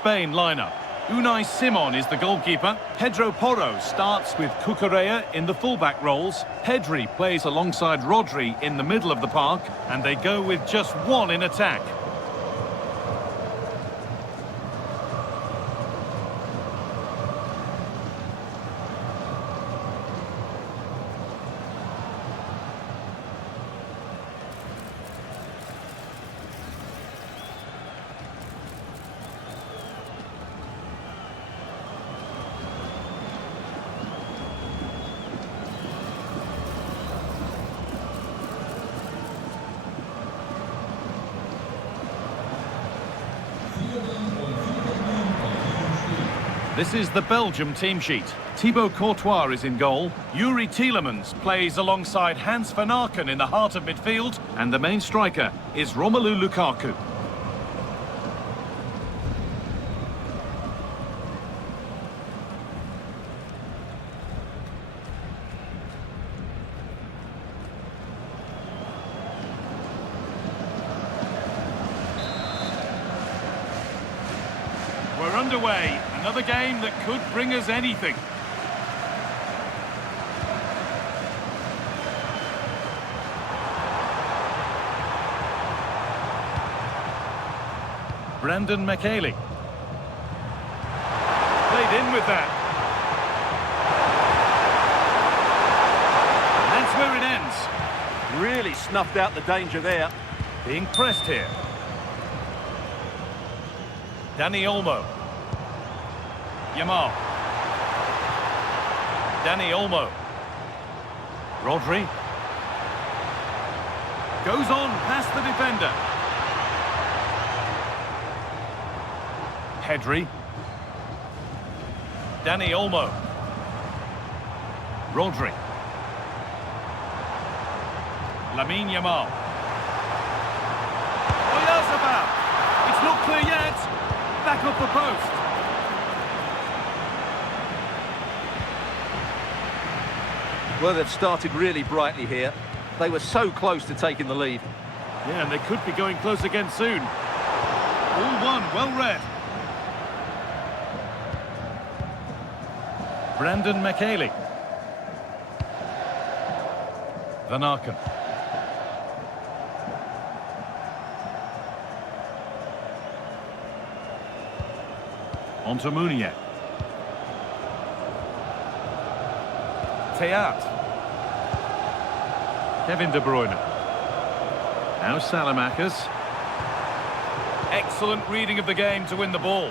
Spain lineup. Unai Simon is the goalkeeper. Pedro Porro starts with Cucurella in the fullback roles. Pedri plays alongside Rodri in the middle of the park, and they go with just one in attack. This is the Belgium team sheet. Thibaut Courtois is in goal. Yuri Tielemans plays alongside Hans van Aken in the heart of midfield. And the main striker is Romelu Lukaku. We're underway. Another game that could bring us anything. Brandon McKaylee. Played in with that. And that's where it ends. Really snuffed out the danger there. Being pressed here. Dani Olmo. Yamal. Dani Olmo. Rodri. Goes on past the defender. Pedri. Dani Olmo. Rodri. Lamine Yamal. Oyarzabal. It's not clear yet. Back up the post. Well, they've started really brightly here. They were so close to taking the lead. Yeah, and they could be going close again soon. All one, well read. Brandon McKaylee. Van Aken. Onto Munier. Teat. Kevin De Bruyne. Now Salamakers. Excellent reading of the game to win the ball.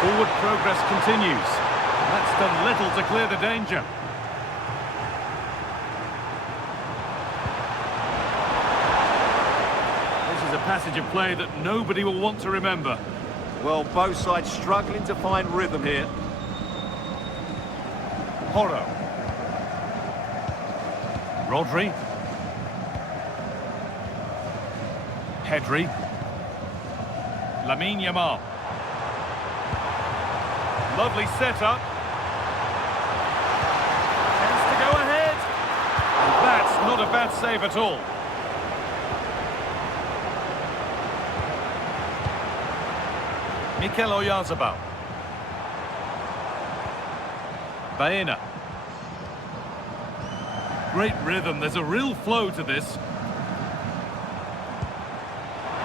Forward progress continues. That's done little to clear the danger. This is a passage of play that nobody will want to remember. Well, both sides struggling to find rhythm here. Porro. Rodri. Pedri. Lamine Yamal. Lovely setup. Chance to go ahead. And that's not a bad save at all. Mikel Oyarzabal. Baena. Great rhythm, there's a real flow to this.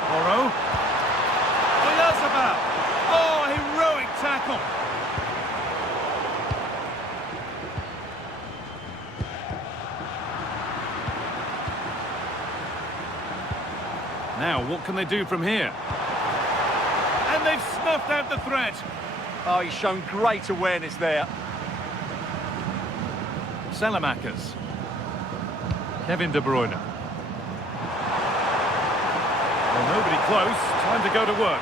Porro. Oyarzabal. Oh, heroic tackle. Now, what can they do from here? And they've snuffed out the threat. Oh, he's shown great awareness there. Salamakers. Kevin De Bruyne. Well, nobody close. Time to go to work.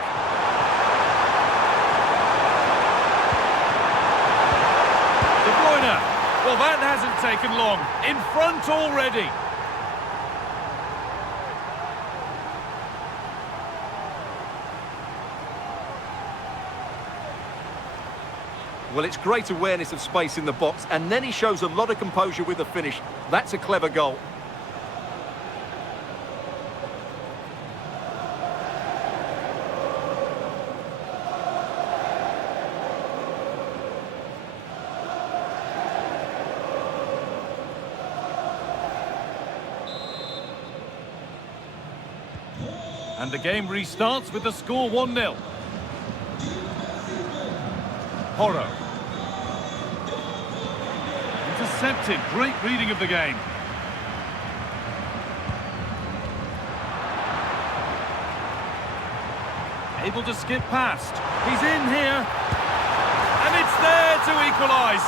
De Bruyne. Well, that hasn't taken long. In front already. Well, it's great awareness of space in the box, and then he shows a lot of composure with the finish. That's a clever goal. And the game restarts with the score 1-0. Porro. Intercepted. Great reading of the game. Able to skip past. He's in here. And it's there to equalise.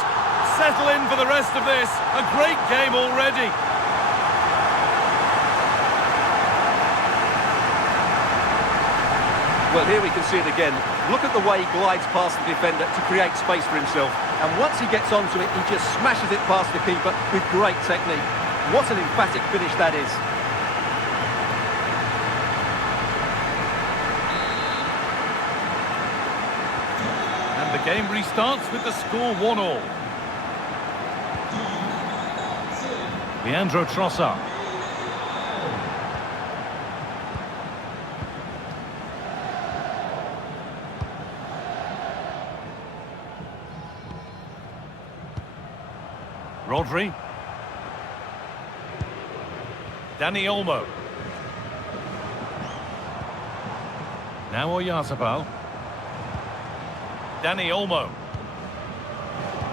Settle in for the rest of this. A great game already. Well, here we can see it again. Look at the way he glides past the defender to create space for himself. And once he gets onto it, he just smashes it past the keeper with great technique. What an emphatic finish that is. And the game restarts with the score 1-1. Leandro Trossard. Rodri. Dani Olmo. Now Oyarzabal. Dani Olmo.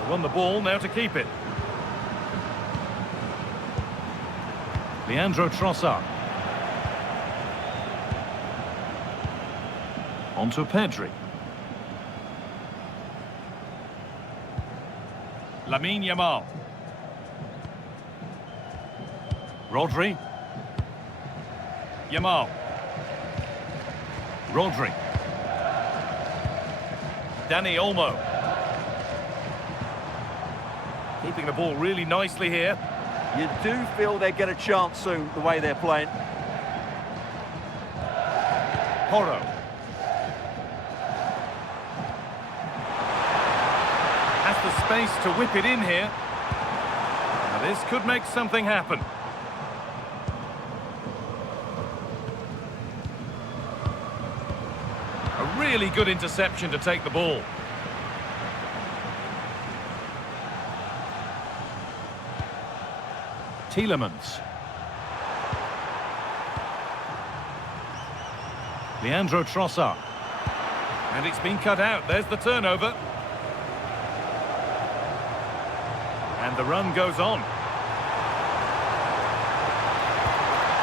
They won the ball, now to keep it. Leandro Trossard. On to Pedri. Lamine Yamal. Rodri. Yamal. Rodri. Dani Olmo. Keeping the ball really nicely here. You do feel they get a chance soon, the way they're playing. Porro. Has the space to whip it in here. Now this could make something happen. A really good interception to take the ball. Tielemans. Leandro Trossard. And it's been cut out. There's the turnover. And the run goes on.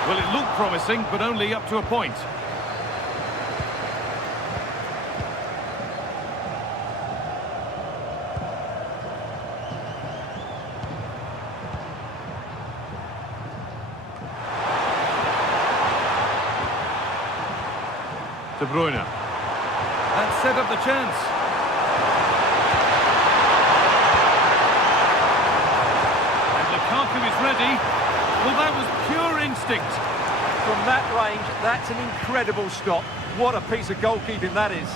Well, it looked promising, but only up to a point. De Bruyne. That set up the chance. And Lukaku is ready. Well, that was pure instinct. From that range, that's an incredible stop. What a piece of goalkeeping that is.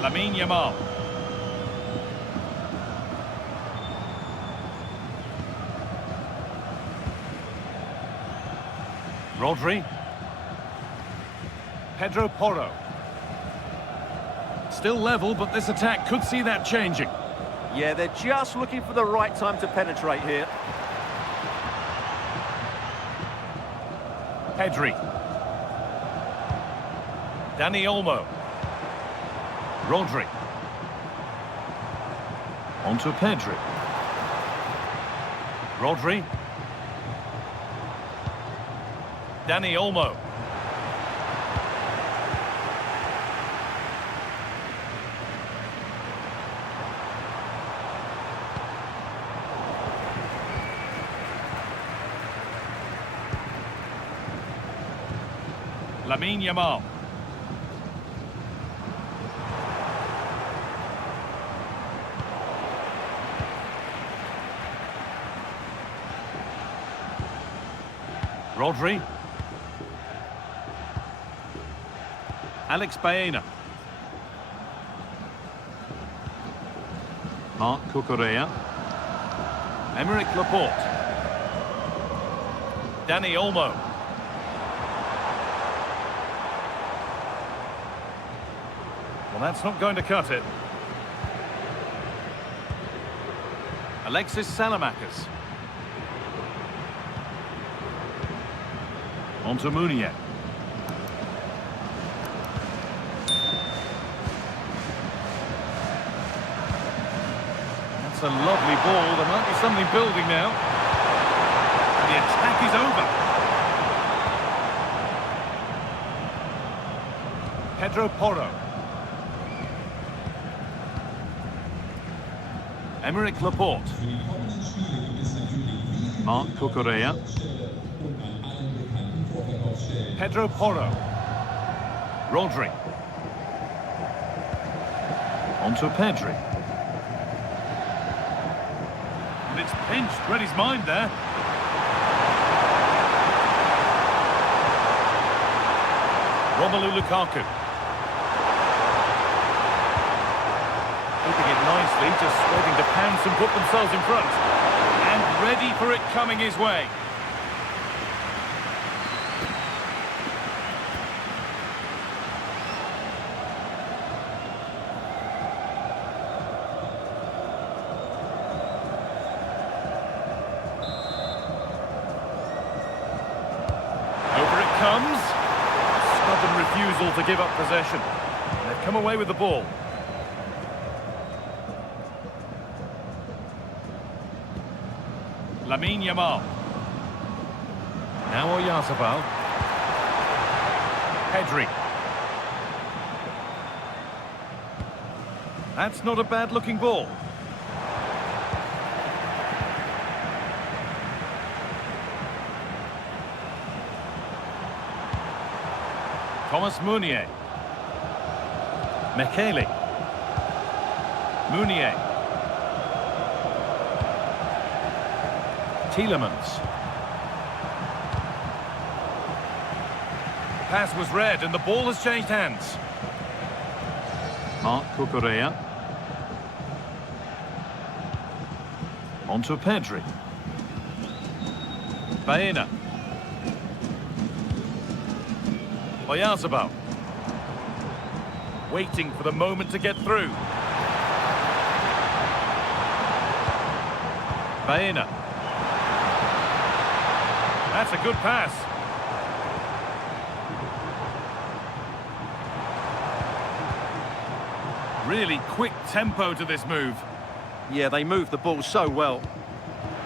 Lamine Yamal. Rodri. Pedro Porro. Still level, but this attack could see that changing. Yeah, they're just looking for the right time to penetrate here. Pedri. Dani Olmo. Rodri. On to Pedri. Rodri. Dani Olmo. Lamine Yamal. Rodri. Alex Baena. Marc Cucurella. Emerick Laporte. Dani Olmo. Well, that's not going to cut it. Alexis Salamakers. On to Munier. a lovely ball. There might be something building now. The attack is over. Pedro Porro. Emerick Laporte. Marc Cucurella. Pedro Porro. Rodri. Onto Pedri. And it's pinched, read his mind there. Romelu Lukaku. Keeping it nicely, just waiting to pounce and put themselves in front. And ready for it coming his way. Comes. Stubborn refusal to give up possession. They've come away with the ball. Lamine Yamal. Now Oyarzabal. Pedri. That's not a bad-looking ball. Thomas Meunier. Mekele. Meunier. Tielemans. Pass was read and the ball has changed hands. Marc Cucurella. Onto Pedri. Baena. Oyarzabal. Waiting for the moment to get through. Baena. That's a good pass. Really quick tempo to this move. Yeah, they moved the ball so well.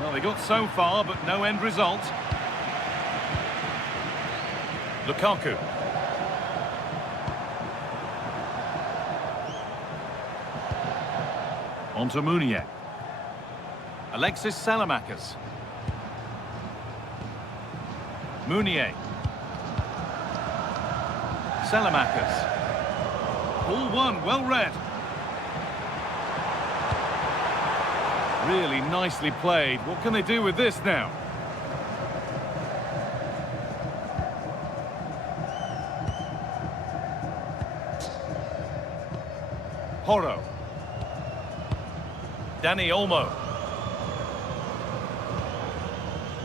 Well, they got so far, but no end result. Lukaku. Onto Meunier. Alexis Salamakers. Meunier. Salamakers. Ball one, well read. Really nicely played. What can they do with this now? Porro. Dani Olmo.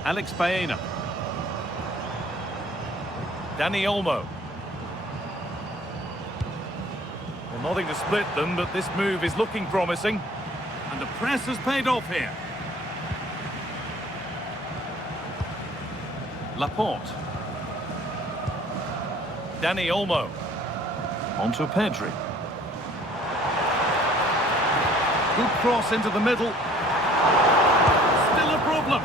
Alex Baena. Dani Olmo. Well, nothing to split them, but this move is looking promising. And the press has paid off here. Laporte. Dani Olmo. Onto Pedri. Good cross into the middle. Still a problem.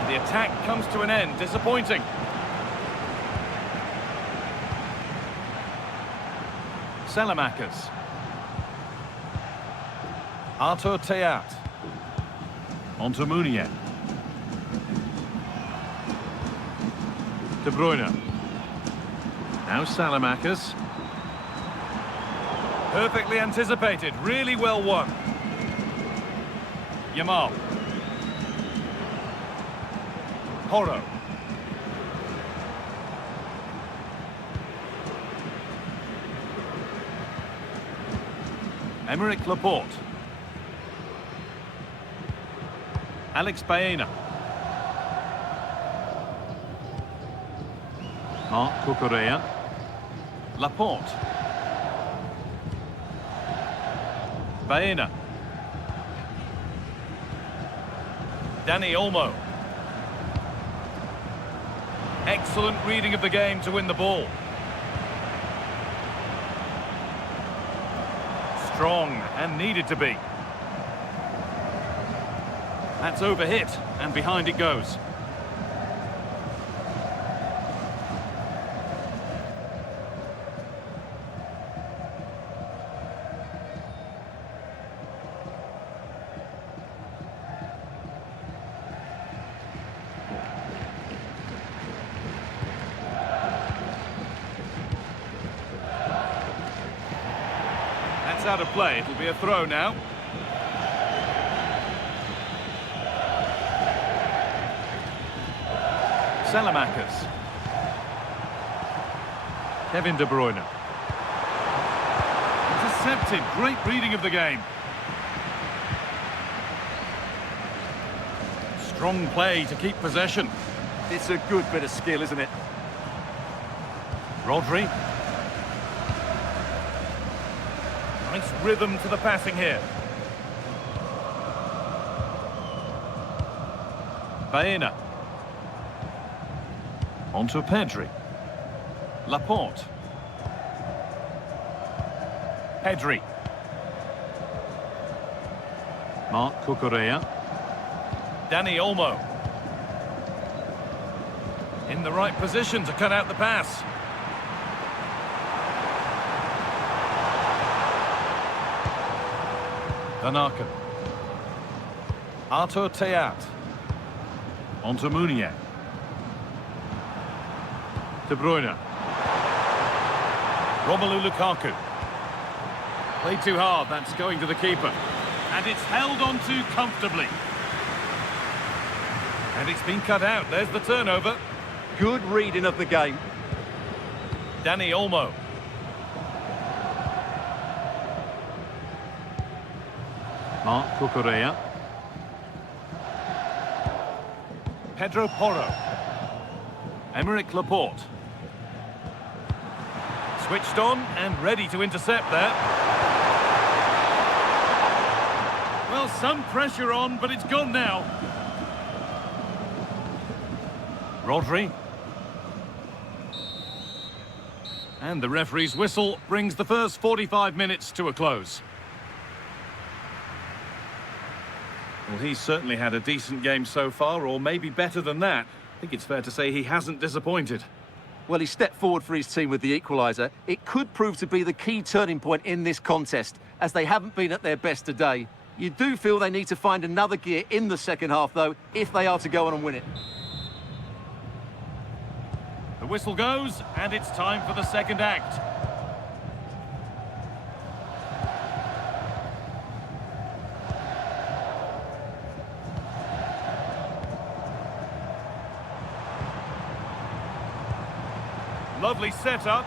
And the attack comes to an end. Disappointing. Salamakers. Artur Theat. Onto Meunier. De Bruyne. Now Salamakers. Perfectly anticipated, really well won. Yamal. Porro. Emerick Laporte. Alex Baena. Marc Cucurella. Laporte. Baena. Dani Olmo. Excellent reading of the game to win the ball. strong and needed to be. That's overhit, and behind it goes. That's out of play. It'll be a throw now. Salamakers. Kevin De Bruyne. Intercepted. Great reading of the game. Strong play to keep possession. It's a good bit of skill, isn't it? Rodri. Nice rhythm to the passing here. Baena. On to Pedri. Laporte. Pedri. Marc Cucurella. Dani Olmo. In the right position to cut out the pass. Van Aken. Artur Theat. On to Munier. De Bruyne. Romelu Lukaku. Played too hard, that's going to the keeper. And it's held on to comfortably. And it's been cut out, there's the turnover. Good reading of the game. Dani Olmo. Marc Cucurella. Pedro Porro. Aymeric Laporte. Switched on and ready to intercept there. Well, some pressure on, but it's gone now. Rodri. And the referee's whistle brings the first 45 minutes to a close. Well, he's certainly had a decent game so far, or maybe better than that. I think it's fair to say he hasn't disappointed. Well, he stepped forward for his team with the equaliser. It could prove to be the key turning point in this contest, as they haven't been at their best today. You do feel they need to find another gear in the second half, though, if they are to go on and win it. The whistle goes, and it's time for the second act. Lovely setup.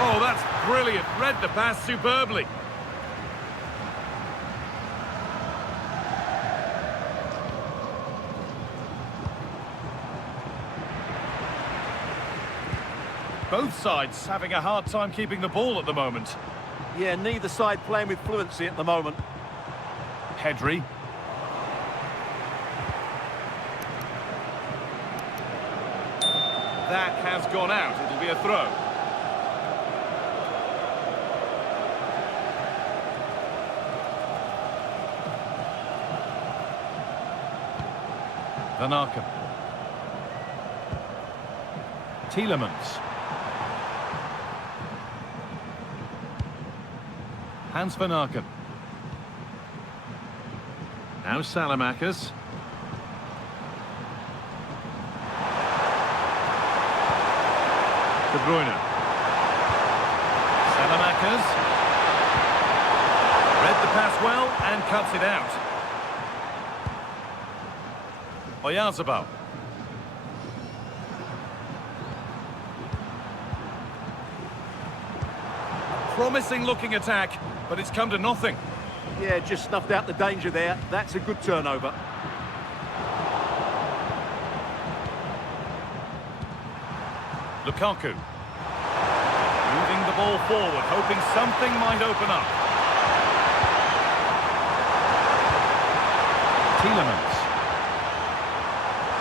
Oh, that's brilliant. Read the pass superbly. Both sides having a hard time keeping the ball at the moment. Yeah, neither side playing with fluency at the moment. Pedri. That has gone out. It'll be a throw. Van Aken. Tielemans. Hans Van Aken. Now Salamakers. De Bruyne. Salamakers. Read the pass well and cuts it out. Oyarzabal. Promising looking attack, but it's come to nothing. Yeah, just snuffed out the danger there. That's a good turnover. Lukaku. Moving the ball forward, hoping something might open up. Tielemans.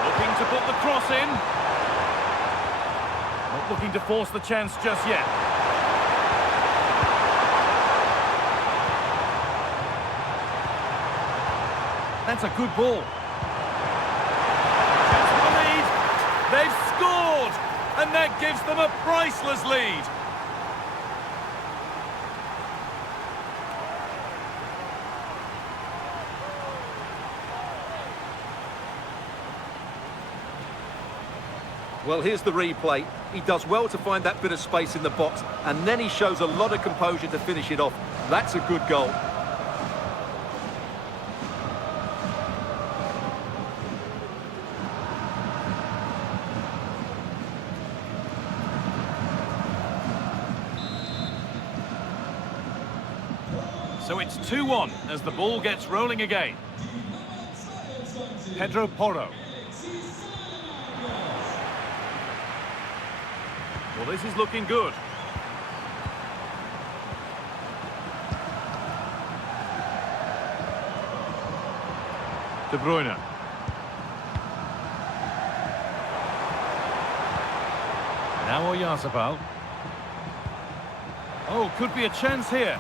Looking to put the cross in. Not looking to force the chance just yet. That's a good ball. Chance for the lead. They've scored! And that gives them a priceless lead. Well, here's the replay. He does well to find that bit of space in the box, and then he shows a lot of composure to finish it off. That's a good goal. So it's 2-1 as the ball gets rolling again. Pedro Porro. Well, this is looking good. De Bruyne. Now Oyarzabal. Oh, could be a chance here.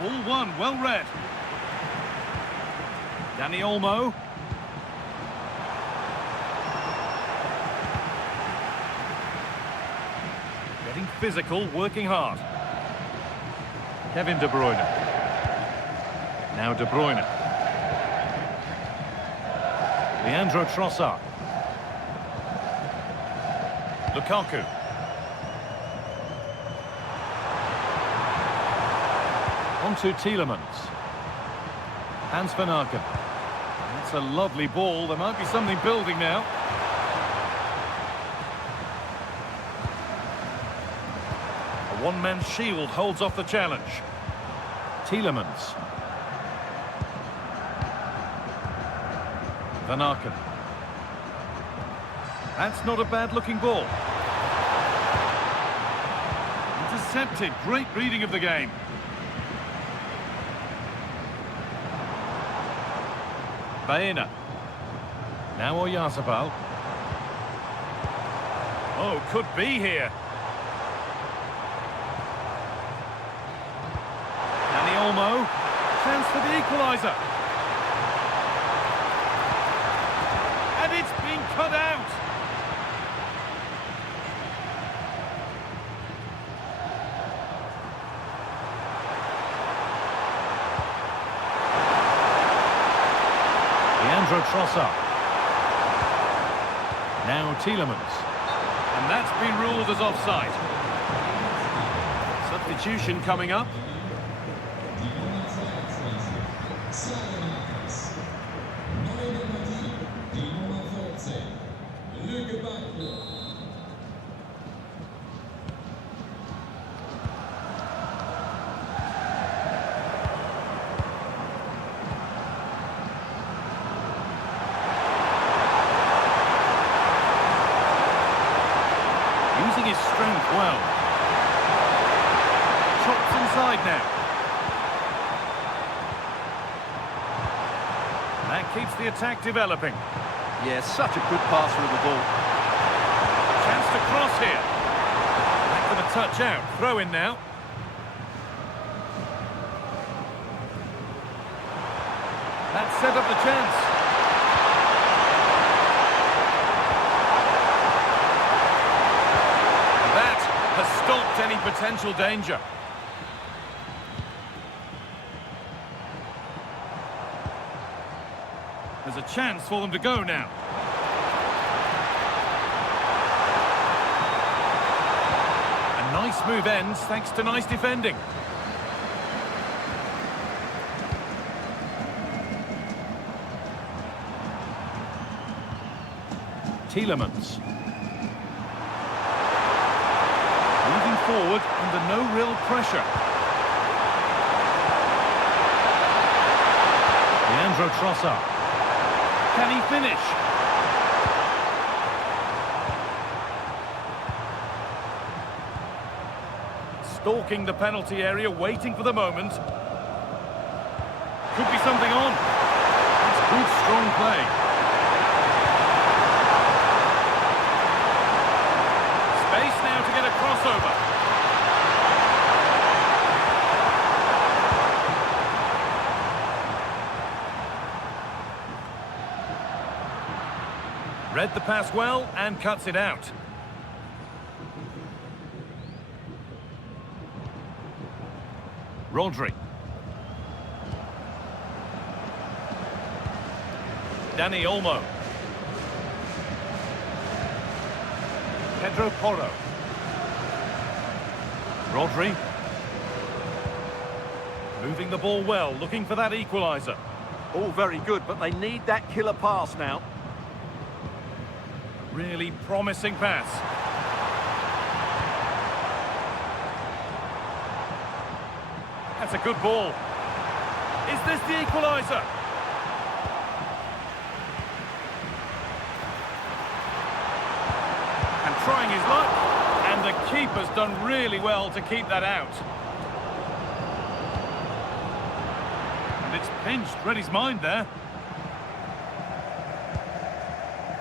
Ball one, well read. Dani Olmo. Getting physical, working hard. Kevin De Bruyne. Now De Bruyne. Leandro Trossard. Lukaku. On to Tielemans. Hans van Aken. That's a lovely ball. There might be something building now. A one-man shield holds off the challenge. Tielemans. Van Aken. That's not a bad-looking ball. Intercepted. Great reading of the game. Baena. Now Oyarzabal. Oh, could be here. Dani Olmo. Chance for the equaliser. And it's been cut out. Leandro Trossard. Now Tielemans. And that's been ruled as offside. Substitution coming up. Using his strength well. Chops inside now. That keeps the attack developing. Yeah, such a good passer of the ball. Chance to cross here. Back with a touch out. Throw in now. That set up the chance. Has stopped any potential danger. There's a chance for them to go now. A nice move ends thanks to nice defending. Tielemans. Moving forward under no real pressure. Leandro Trossard. Can he finish? Stalking the penalty area, waiting for the moment. Could be something on. That's good, strong play. Space now to get a crossover. Read the pass well and cuts it out. Rodri. Dani Olmo. Pedro Porro. Rodri. Moving the ball well, looking for that equaliser. All very good, but they need that killer pass now. Really promising pass. That's a good ball. Is this the equaliser? And trying his luck. And the keeper's done really well to keep that out. And it's pinched, read his mind there.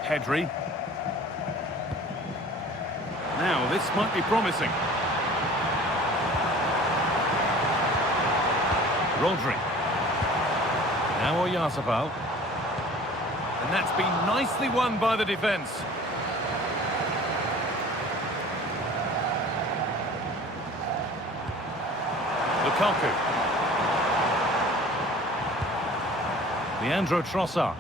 Pedri. Now, this might be promising. Rodri. Now Oyarzabal. And that's been nicely won by the defence. Lukaku. Leandro Trossard.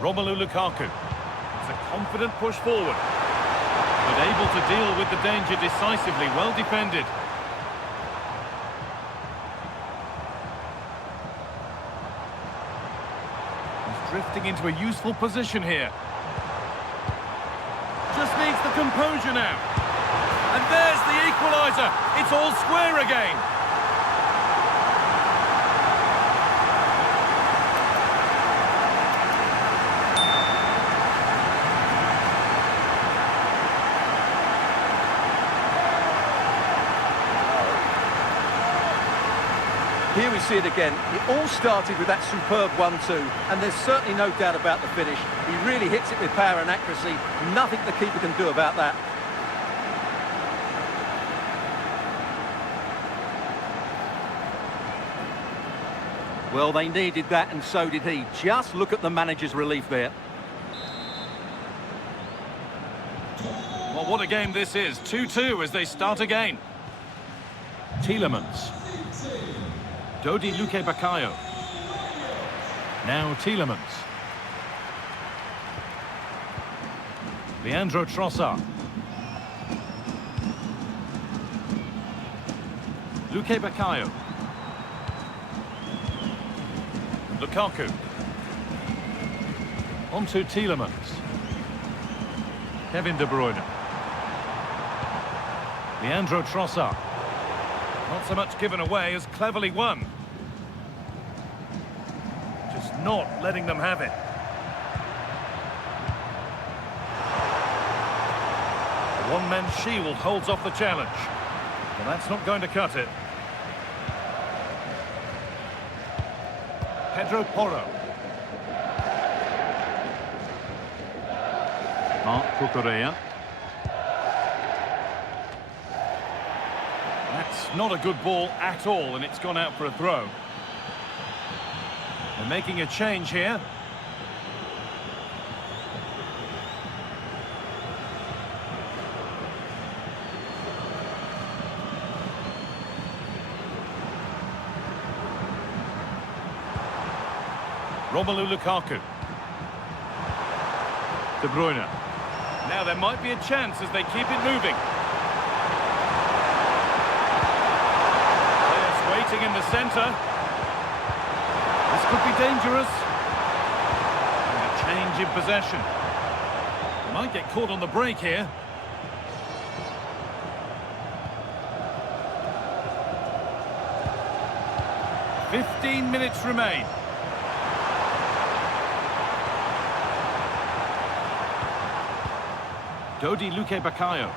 Romelu Lukaku. It's a confident push forward, but able to deal with the danger decisively, well defended. He's drifting into a useful position here. Just needs the composure now. And there's the equaliser. It's all square again. Here we see it again. It all started with that superb 1-2, and there's certainly no doubt about the finish. He really hits it with power and accuracy. Nothing the keeper can do about that. Well, they needed that, and so did he. Just look at the manager's relief there. Well, what a game this is. 2-2 as they start again. Tielemans. Dodi Luque Baccaio. Now Tielemans. Leandro Trossard. Luque Baccaio. Lukaku. On to Tielemans. Kevin De Bruyne. Leandro Trossard. Not so much given away as cleverly won. Just not letting them have it. The one-man shield holds off the challenge. Well, that's not going to cut it. Pedro Porro. Marc Cucurella. That's not a good ball at all, and it's gone out for a throw. They're making a change here. Romelu Lukaku. De Bruyne. Now there might be a chance as they keep it moving. Waiting in the centre. This could be dangerous. And a change in possession. Might get caught on the break here. "15 minutes remain. Dodi Luque Baccaio.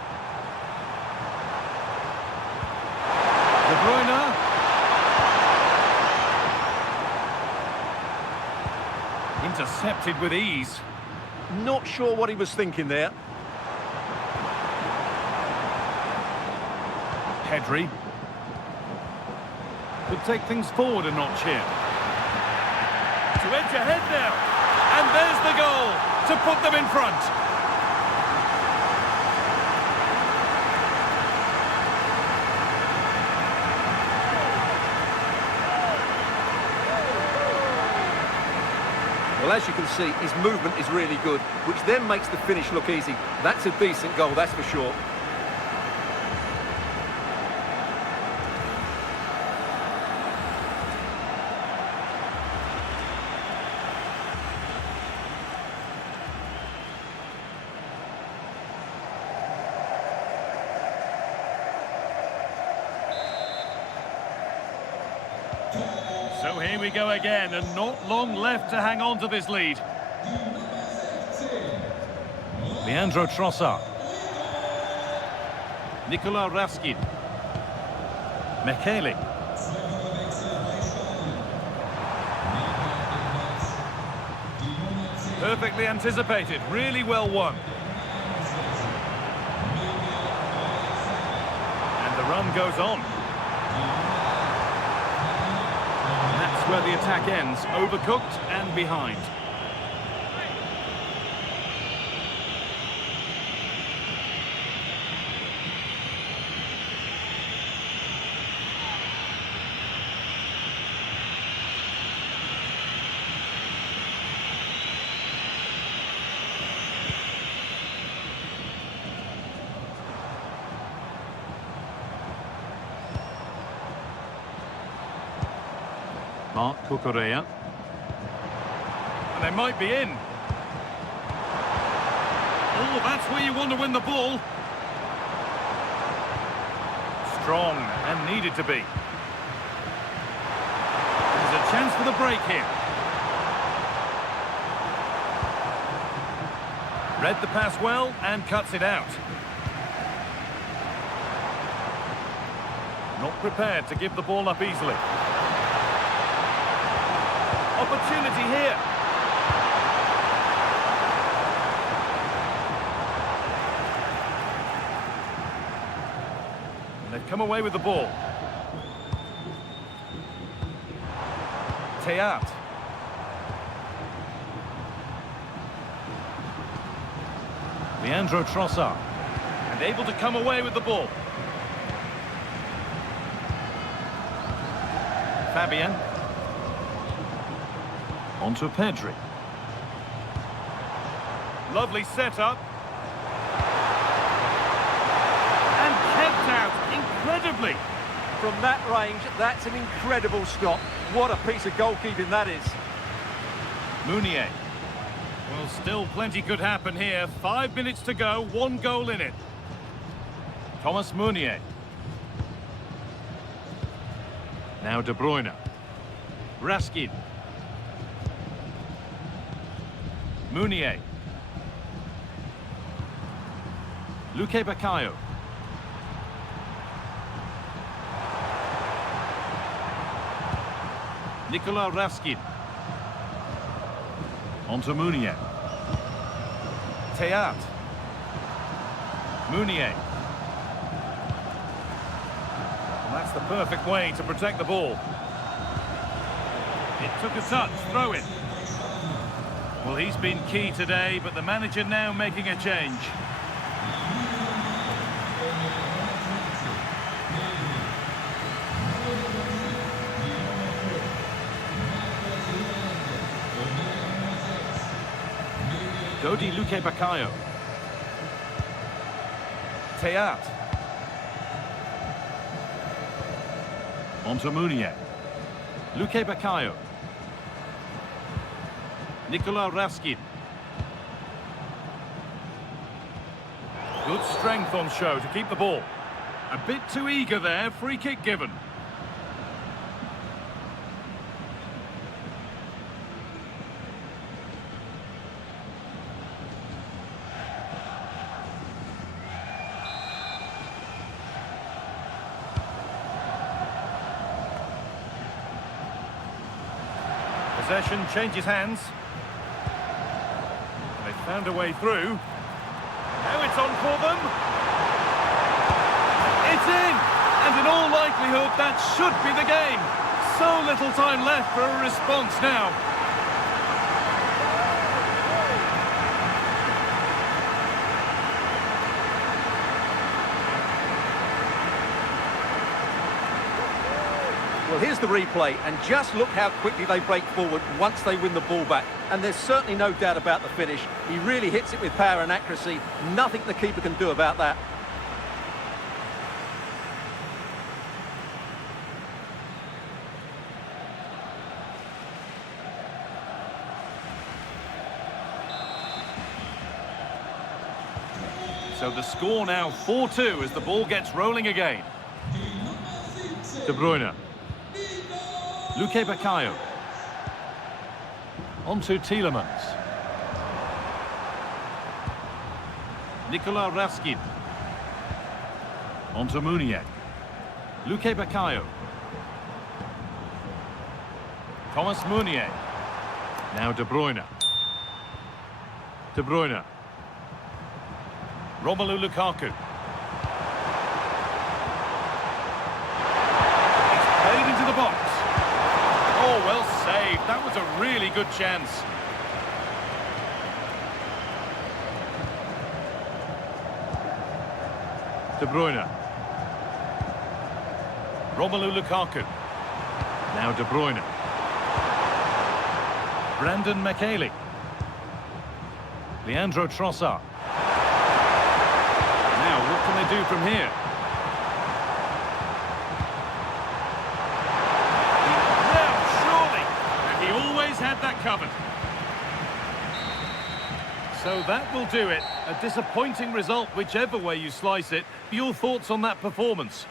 De Bruyne. Intercepted with ease. Not sure what he was thinking there. Pedri. Could take things forward a notch here. It's to edge ahead now. And there's the goal to put them in front. Well, as you can see, his movement is really good, which then makes the finish look easy. That's a decent goal, that's for sure. So here we go again, and not long left to hang on to this lead. Leandro Trossard. Nikola Raskin. Mekele. Perfectly anticipated, really well won. And the run goes on. Where the attack ends, overcooked and behind. Cucurella. And they might be in. Oh, that's where you want to win the ball. Strong and needed to be. There's a chance for the break here. Read the pass well and cuts it out. Not prepared to give the ball up easily. Opportunity here. And they've come away with the ball. Teat. Leandro Trossard. And able to come away with the ball. Fabian. On to Pedri. Lovely setup. And kept out incredibly. From that range, that's an incredible stop. What a piece of goalkeeping that is. Meunier. Well, still plenty could happen here. 5 minutes to go, 1 goal in it. Thomas Meunier. Now De Bruyne. Raskin. Meunier. Luque Baccaio. Nikola Raskin. On to Meunier. Teat. Meunier. And that's the perfect way to protect the ball. It took a touch, throw in. Well, he's been key today, but the manager now making a change. Dodi Luque Baccaio. Teat. On to Meunier. Luque Baccaio. Nikola Raskin. Good strength on show to keep the ball. A bit too eager there, free kick given. Possession changes hands. They found a way through. Now it's on for them. It's in! And in all likelihood, that should be the game. So little time left for a response now. Well, here's the replay, and just look how quickly they break forward once they win the ball back. And there's certainly no doubt about the finish. He really hits it with power and accuracy. Nothing the keeper can do about that. So the score now 4-2 as the ball gets rolling again. De Bruyne. Luque Baccaio. On to Tielemans. Nicola Raskin. On to Munier. Luque Baccaio. Thomas Munier. Now De Bruyne. De Bruyne. Romelu Lukaku. It's played into the box. Oh, well saved. That was a really good chance. De Bruyne. Romelu Lukaku. Now De Bruyne. Brandon McKaylee. Leandro Trossard. Now, what can they do from here? Now, surely! And he always had that covered. So that will do it. A disappointing result, whichever way you slice it. Your thoughts on that performance?